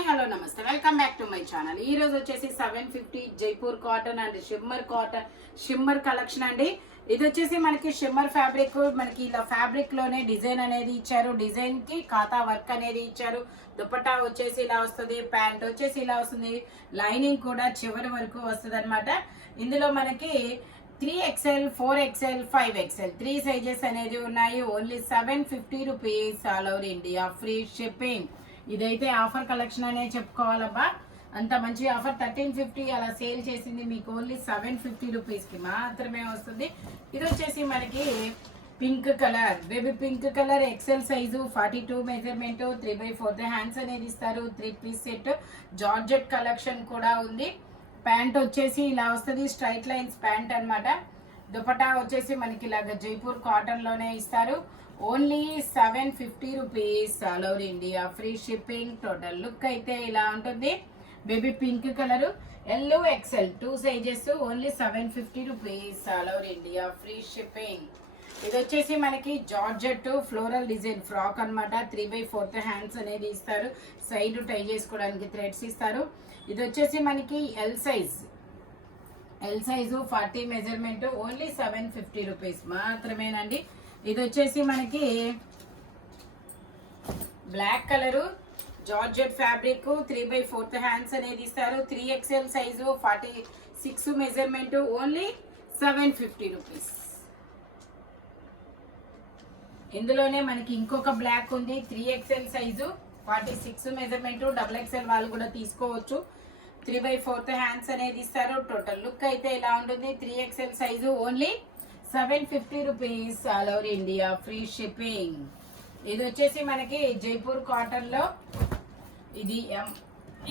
Hi hello నమస్తే welcome back to my channel. ఈ రోజు వచ్చేసి 750 Jaipur cotton and shimmer collection అండి. ఇది వచ్చేసి మనకి షిమ్మర్ ఫ్యాబ్రిక్, మనకి ఇలా ఫ్యాబ్రిక్ లోనే డిజైన్ అనేది ఇచ్చారు. డిజైన్ కి ఖాతా వర్క్ అనేది ఇచ్చారు. దుపట్టా వచ్చేసి ఇలా వస్తుంది, ప్యాంట్ వచ్చేసి ఇలా వస్తుంది, లైనింగ్ కూడా చివరి వరకు వస్తుంది అనమాట. ఇందులో మనకి 3XL, 4XL, 5XL 3 సైజెస్ అనేది ఉన్నాయి. Only 750 rupees all over India, free shipping. ఇదైతే ఆఫర్ కలెక్షన్ అనే చెప్పుకోవాలబ్బా. అంత మంచి ఆఫర్ 1350 అలా సేల్ చేసింది, మీకు ఓన్లీ 750 రూపీస్కి మాత్రమే వస్తుంది. ఇది వచ్చేసి మనకి pink colour, baby pink colour, XL size, 42 measurement, 3/4 hands అనేది ఇస్తారు. 3 పీస్ సెట్, జార్జెట్ కలెక్షన్ కూడా ఉంది. ప్యాంట్ వచ్చేసి ఇలా వస్తుంది, స్ట్రైట్ లైన్స్ ప్యాంట్ అనమాట. దుపట్టా వచ్చేసి మనకి ఇలాగ జైపూర్ కాటన్ లోనే ఇస్తారు. Only 750 rupees all over India, free shipping. Total look అయితే ఇలా ఉంటుంది. Baby pink colour, L XL 2 sizes, only 750 rupees all over India, free shipping. ఇది వచ్చేసి మనకి జార్జెట్ ఫ్లోరల్ డిజైన్ ఫ్రాక్ అనమాట. 3/4 హ్యాండ్స్ అనేది ఇస్తారు. సైడ్ టై చేసుకోవడానికి థ్రెడ్స్ ఇస్తారు. ఇది వచ్చేసి మనకి L size 40 measurement, only 750 rupees మాత్రమేనండి. ఇది వచ్చేసి మనకి black colour, georgette fabric, 3/4 hands అనేది ఇస్తారు. 3XL size, 46 measurement, only 750 rupees. ఇందులోనే మనకి ఇంకొక బ్లాక్ ఉంది, 3XL సైజు, 46 మెజర్మెంట్, XXL వాళ్ళు కూడా తీసుకోవచ్చు. 3/4 హ్యాండ్స్ అనేది ఇస్తారు. టోటల్ లుక్ అయితే ఇలా ఉంటుంది. 3XL size, only 750 rupees all over India, free shipping. ఇది వచ్చేసి మనకి జైపూర్ కాటన్ లో ఇది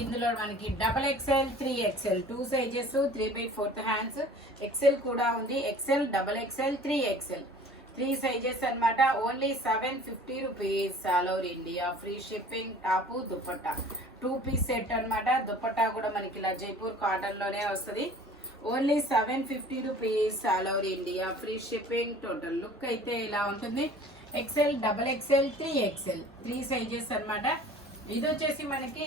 ఇందులో మనకి XXL, 3XL 2 sizes, 3/4 hands, XL కూడా ఉంది. XL, XXL, 3XL 3 సైజెస్ అనమాట. Only 750 rupees all over India, free shipping. Top dupatta 2 piece set అనమాట. దుపట్టా కూడా మనకి ఇలా జైపూర్ కాటన్ లోనే వస్తుంది. Only 750 rupees all over India, free shipping. Total look అయితే ఇలా ఉంటుంది. XL, XXL, 3XL 3 సైజెస్ అనమాట. ఇది వచ్చేసి మనకి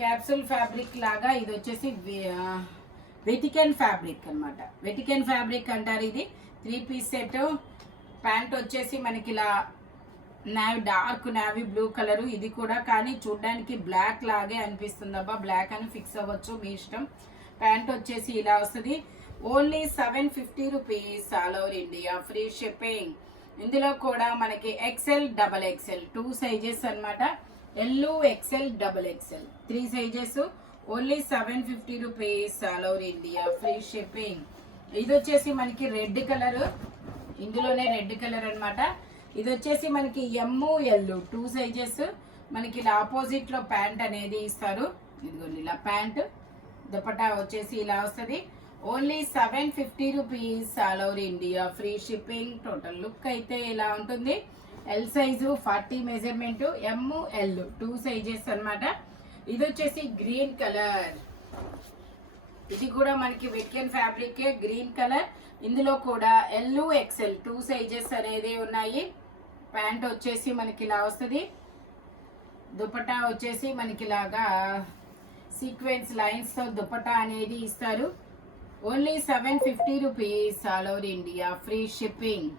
క్యాప్సూల్ ఫ్యాబ్రిక్ లాగా, ఇది వచ్చేసి వెటికన్ ఫ్యాబ్రిక్ అనమాట. వెటికన్ ఫ్యాబ్రిక్ అంటారు. ఇది 3 పీస్ సెట్. ప్యాంట్ వచ్చేసి మనకి ఇలా డార్క్ నావీ బ్లూ కలరు. ఇది కూడా కానీ చూడడానికి బ్లాక్ లాగే అనిపిస్తుంది అబ్బా. బ్లాక్ అని ఫిక్స్ అవ్వచ్చు, మీ ఇష్టం. ప్యాంట్ వచ్చేసి ఇలా వస్తుంది. Only 750 rupees all over India, free shipping. ఇందులో కూడా మనకి XL, XXL 2 సైజెస్ అనమాట. L XL, XXL 3 sizes, only 750 rupees all over India, free shipping. ఇది వచ్చేసి మనకి రెడ్ కలర్, ఇందులోనే రెడ్ కలర్ అనమాట. ఇది వచ్చేసి మనకి ML 2 సైజెస్. మనకి ఇలా ఆపోజిట్ లో ప్యాంట్ అనేది ఇస్తారు. ఇదిగోండి ఇలా ప్యాంట్. దుపట్టా వచ్చేసి ఇలా వస్తుంది. Only 750 rupees all over India, free shipping. Total look అయితే ఇలా ఉంటుంది. L size, 40 measurement, ML 2 sizes అనమాట. ఇది వచ్చేసి గ్రీన్ కలర్. ఇది కూడా మనకి వెటికన్ ఫ్యాబ్రిక్, గ్రీన్ కలర్. ఇందులో కూడా ఎల్ XL 2 సైజెస్ అనేది ఉన్నాయి. ప్యాంట్ వచ్చేసి మనకి ఇలా వస్తుంది. దుపట్టా వచ్చేసి మనకి ఇలాగా సీక్వెన్స్ లైన్స్ తో దుపట్టా అనేది ఇస్తారు. Only 750 rupees all over India, free shipping.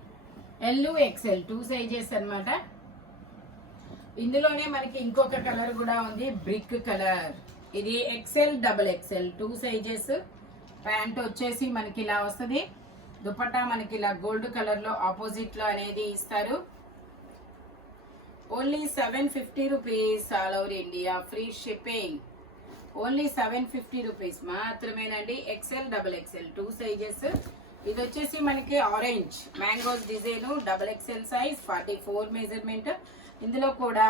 L XL 2 sizes అనమాట. ఇందులోనే మనకి ఇంకొక కలర్ కూడా ఉంది, బ్రిక్ కలర్. ఇది XL, XXL 2 సైజెస్. ప్యాంట్ వచ్చేసి మనకి ఇలా వస్తుంది. దుపట్టా మనకి ఇలా గోల్డ్ కలర్ లో ఆపోజిట్ లో అనేది ఇస్తారు. Only 750 rupees all over India, free shipping. Only 750 rupees మాత్రమేనండి. XL, XXL 2 sizes. ఇది వచ్చేసి మనకి orange mangoes design, XXL size, 44 measurement. ఇందులో కూడా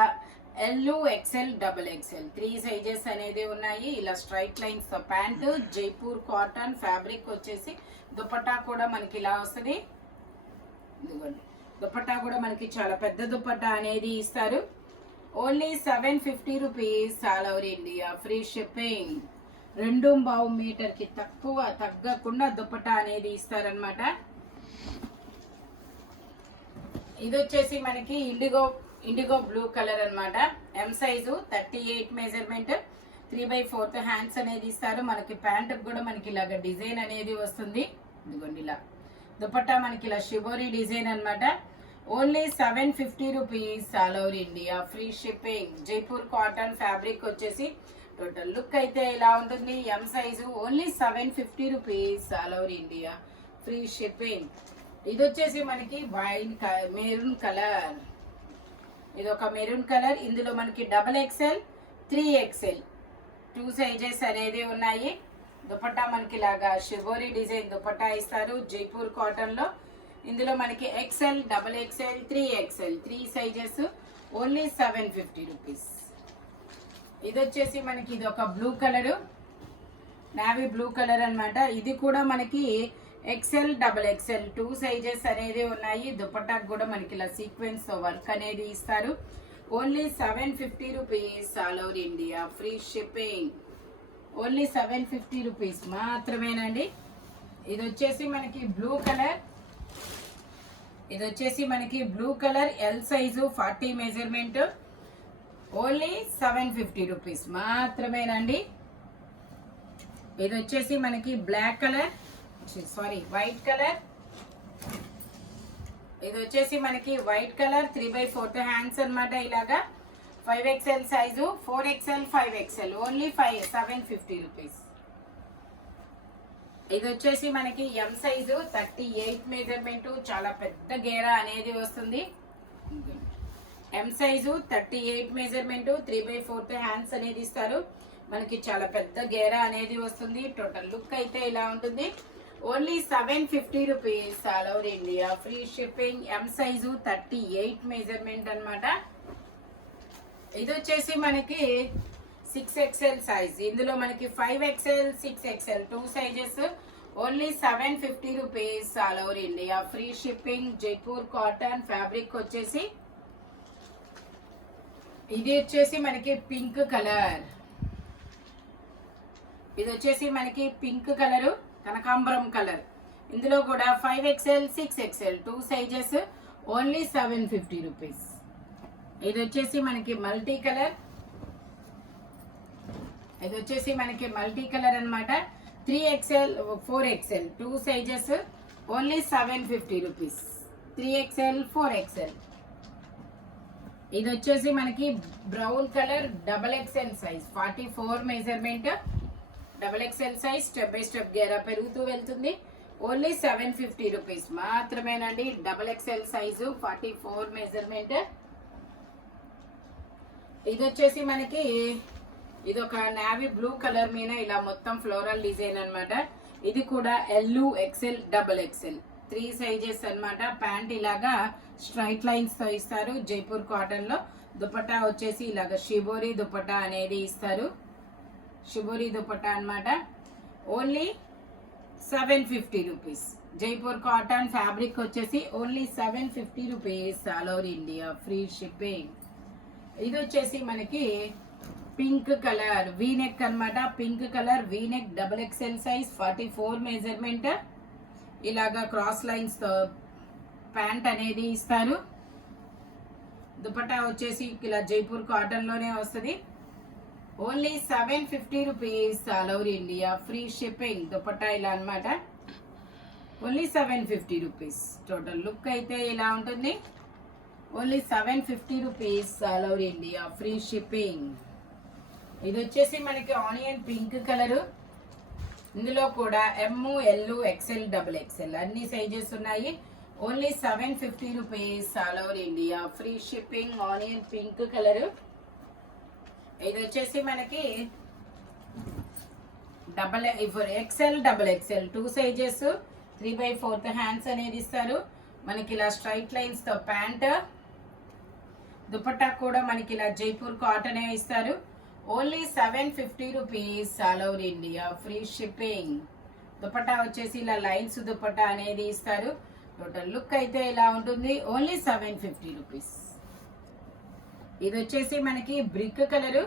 ఎల్ XL, XXL 3 సైజెస్ అనేది ఉన్నాయి. ఇలా స్ట్రైట్ లైన్స్ తో ప్యాంట్, జైపూర్ కాటన్ ఫ్యాబ్రిక్ వచ్చేసి. దుపట్టా కూడా మనకి ఇలా వస్తుంది. ఇదిగోండి దుపట్టా కూడా మనకి చాలా పెద్ద దుపట్టా అనేది ఇస్తారు. Only 750 rupees all over India, free shipping. 2.5 మీటర్కి తక్కువ తగ్గకుండా దుపట్టా అనేది ఇస్తారనమాట. ఇది వచ్చేసి మనకి ఇండిగో బ్లూ కలర్ అన్నమాట. ఎం సైజు 38 మెజర్మెంట్, 3/4 హ్యాండ్స్ అనేది ఇస్తారు. మనకి ప్యాంట్ కూడా మనకి ఇలాగ డిజైన్ అనేది వస్తుంది. ఇదిగోండి ఇలా దుపట్టా మనకి ఇలా షిబోరి డిజైన్ అన్నమాట. Only 750 rupees all over India, free shipping. Jaipur cotton fabric వచ్చేసి టోటల్ లుక్ అయితే ఇలా ఉంటుంది. M size only 750 rupees all over India, free shipping. ఇది వచ్చేసి మనకి మెరూన్ కలర్, ఇది ఒక మెరూన్ కలర్. ఇందులో మనకి XXL, 3XL 2 సైజెస్ అనేది ఉన్నాయి. దుపట్టా మనకి ఇలాగా షిబోరి డిజైన్ దుపట్టా ఇస్తారు జైపూర్ కాటన్ లో. ఇందులో మనకి XL, XXL, 3XL 3 sizes, only 750 rupees. ఇది వచ్చేసి మనకి ఇది ఒక blue colour, navy blue colour అన్నమాట. ఇది కూడా మనకి XL, XXL 2 సైజెస్ అనేది ఉన్నాయి. దుపట్టాకు కూడా మనకి ఇలా సీక్వెన్స్ వర్క్ అనేది ఇస్తారు. Only 750 rupees all over India, free shipping. Only 750 rupees మాత్రమేనండి. ఇది వచ్చేసి మనకి బ్లూ కలర్, ఇది వచ్చేసి మనకి blue colour, L size 40 measurement, only 750 rupees మాత్రమేనండి. ఇది వచ్చేసి మనకి బ్లాక్ కలర్, వైట్ కలర్. ఇది వచ్చేసి మనకి వైట్ కలర్, 3/4 హ్యాండ్స్ అన్నమాట. ఇలాగా 5XL size, 4XL, 5XL, only 750 rupees. ఇది వచ్చేసి మనకి ఎం సైజు 38 మెజర్మెంట్, చాలా పెద్ద గేరా అనేది వస్తుంది. ఎం సైజు 38 మెజర్మెంట్, 3/4 హ్యాండ్స్ అనేది ఇస్తారు. మనకి చాలా పెద్ద గేరా అనేది వస్తుంది. టోటల్ లుక్ అయితే ఇలా ఉంటుంది. Only 750 rupees all over India, free shipping. M size 38 measurement అన్నమాట. ఇది వచ్చేసి మనకి 6XL సైజ్. ఇందులో మనకి 5XL, 6XL 2 sizes, only 750 rupees all over India, free shipping. Jaipur cotton fabric వచ్చేసి ఇది వచ్చేసి మనకి పింక్ కలర్. ఇది వచ్చేసి మనకి పింక్ కలరు, కనకాంబరం కలర్. ఇందులో కూడా 5XL, 6XL 2 sizes, only 750 rupees. ఇది వచ్చేసి మనకి మల్టీ కలర్, ఇది వచ్చేసి మనకి మల్టీ కలర్ అన్నమాట. 3XL, 4XL 2 sizes, only 750 rupees. 3XL, 4XL. ఇది వచ్చేసి మనకి brown colour, XXL size, 44 measurement, XXL size. Step by step గేరా పెరుగుతూ వెళ్తుంది. ఓన్లీ 750 రూపీస్ మాత్రమేనండి. XXL size, 44 measurement. ఇది వచ్చేసి మనకి ఇది ఒక నావీ బ్లూ కలర్ మీద ఇలా మొత్తం ఫ్లోరల్ డిజైన్ అన్నమాట. ఇది కూడా LU, XL, XXL 3 సైజెస్ అన్నమాట. ప్యాంట్ ఇలాగా స్ట్రైట్ లైన్స్ తో ఇస్తారు జైపూర్ కాటన్ లో. దుపట్టా వచ్చేసి ఇలాగా షిబోరి దుపట్టా అనేది ఇస్తారు. షిబోరి దుపట్టా అన్నమాట. Only 750 rupees. Jaipur cotton fabric వచ్చేసి only 750 rupees all over India, free shipping. ఇది వచ్చేసి మనకి పింక్ కలర్ వీనెక్ అన్నమాట. Pink colour V neck, XXL size, 44 measurement. ఇలాగా క్రాస్ లైన్స్ తో ప్యాంట్ అనేది ఇస్తారు. దుపట్టా వచ్చేసి ఇలా జైపూర్ కాటన్ లోనే వస్తుంది. Only 750 rupees all over India, free shipping. Dupatta ఇలా అన్నమాట. Only 750 rupees. టోటల్ లుక్ అయితే ఇలా ఉంటుంది. Only 750 rupees all over India, free shipping. ఇది వచ్చేసి మనకి ఆనియన్ పింక్ కలరు. ఇందులో కూడా M, L, XL, XXL అన్ని సైజెస్ ఉన్నాయి. Only 750 rupees all over India, free shipping. Onion pink colour. ఇది వచ్చేసి మనకి XL, XXL 2 సైజెస్, 3/4 హ్యాండ్స్ అనేది ఇస్తారు. మనకి ఇలా స్ట్రైట్ లైన్స్ తో ప్యాంట్. దుపట్టా కూడా మనకి ఇలా జైపూర్ కాటన్ ఇస్తారు. Only 750 rupees all over India, free shipping. Dupatta వచ్చేసి ఇలా లైన్స్ దుపట్టా అనేది ఇస్తారు. టోటల్ లుక్ అయితే ఇలా ఉంటుంది. Only 750 rupees. ఇది వచ్చేసి మనకి బ్రిక్ కలరు.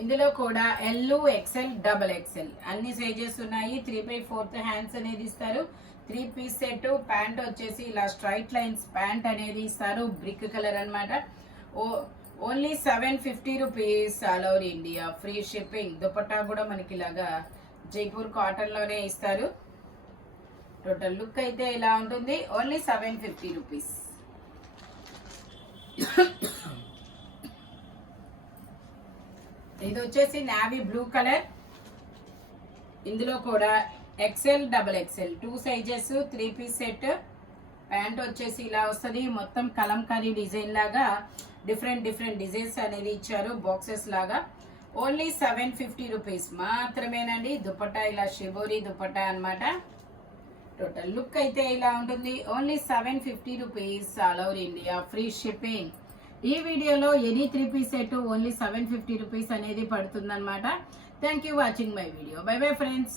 ఇందులో కూడా ఎల్, ఎక్సెల్, డబల్ ఎక్సెల్ అన్ని సైజెస్ ఉన్నాయి. 3/4 హ్యాండ్స్ అనేది ఇస్తారు. 3 పీస్ సెట్. ప్యాంట్ వచ్చేసి ఇలా స్ట్రైట్ లైన్స్ ప్యాంట్ అనేది ఇస్తారు. బ్రిక్ కలర్ అన్నమాట. Only 750 rupees all over India, free shipping. Dupatta కూడా మనకి ఇలాగా జైపూర్ కాటన్ లోనే ఇస్తారు. టోటల్ లుక్ అయితే ఇలా ఉంటుంది. Only 750 rupees. ఇది వచ్చేసి నావీ బ్లూ కలర్. ఇందులో కూడా XL, double XL 2 sizes, 3 piece set. Pant వచ్చేసి ఇలా వస్తుంది. మొత్తం కలంకారీ డిజైన్ లాగా డిఫరెంట్ డిజైన్స్ అనేది ఇచ్చారు బాక్సెస్ లాగా. ఓన్లీ 750 రూపీస్ మాత్రమేనండి. దుపట్టా ఇలా షిబోరి దుపట్టా అన్నమాట. టోటల్ లుక్ అయితే ఇలా ఉంటుంది. Only 750 rupees all over India, free shipping. ఈ వీడియోలో any 3 piece set only 750 rupees అనేది పడుతుందన్నమాట. Thank you watching my video. Bye bye friends.